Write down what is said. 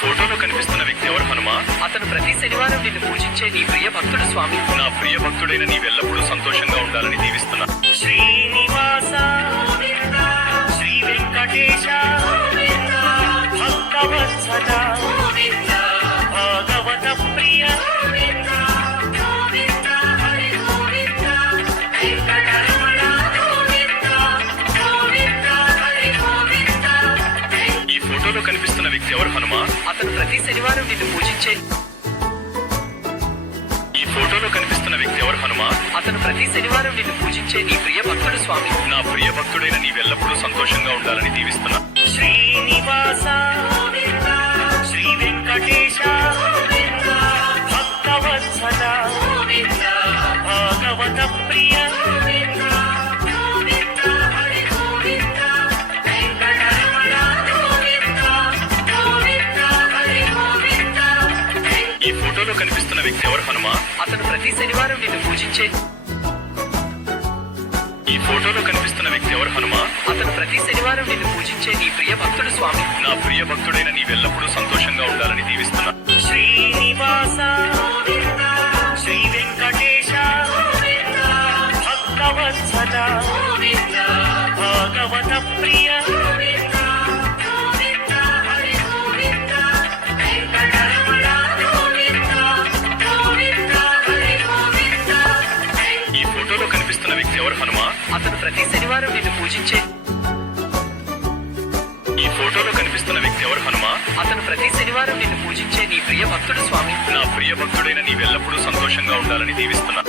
ఫోటోలో కనిపిస్తున్న వ్యక్తి ఎవరు హనుమా? అతను ప్రతి శనివారం నిన్ను పూజించే నీ ప్రియ భక్తుడు స్వామి. నా ప్రియ భక్తుడైన నీవెల్లప్పుడూ సంతోషంగా ఉండాలని దీవిస్తున్నా. శ్రీనివాస శ్రీ వెంకటేశ భక్తవత్సల భాగవత ప్రియ ఈ ఫోటోలో కనిపిస్తున్న వ్యక్తి ఎవరు హనుమా? అతను ప్రతి శనివారం నిన్ను పూజించే ఈ ఫోటోలో కనిపిస్తున్న వ్యక్తి ఎవరు హనుమా? అతను ప్రతి శనివారం నిన్ను పూజించే నీ ప్రియ భక్తుడు స్వామి. నా ప్రియ భక్తుడైన నీవెల్లప్పుడూ సంతోషంగా ఉండాలని దీవిస్తున్నా. శ్రీనివాస శ్రీ వెంకటేశ భక్తవత్సల భాగవత ప్రియ ఈ ఫోటోలో కనిపిస్తున్న వ్యక్తి ఎవరు హనుమా? అతను ప్రతి శనివారం నిన్ను పూజించే ఈ ఫోటోలో కనిపిస్తున్న వ్యక్తి ఎవరు హనుమా? అతను ప్రతి శనివారం నిన్ను పూజించే నీ ప్రియ భక్తుడు స్వామి. నా ప్రియ భక్తుడైన నీవెల్లప్పుడూ సంతోషంగా ఉండాలని దీవిస్తున్నా. శ్రీనివాస శ్రీ వెంకటేశ భక్తవత్సల భాగవత ప్రియ ఈ ఫోటోలో కనిపిస్తున్న వ్యక్తి ఎవరు హనుమా? అతను ప్రతి శనివారం నిన్ను పూజించే ఈ ఫోటోలో కనిపిస్తున్న వ్యక్తి ఎవరు హనుమా? అతను ప్రతి శనివారం నిన్ను పూజించే నీ ప్రియ భక్తుడు స్వామి. నా ప్రియ భక్తుడైన నీవెల్లప్పుడూ సంతోషంగా ఉండాలని దీవిస్తున్నా.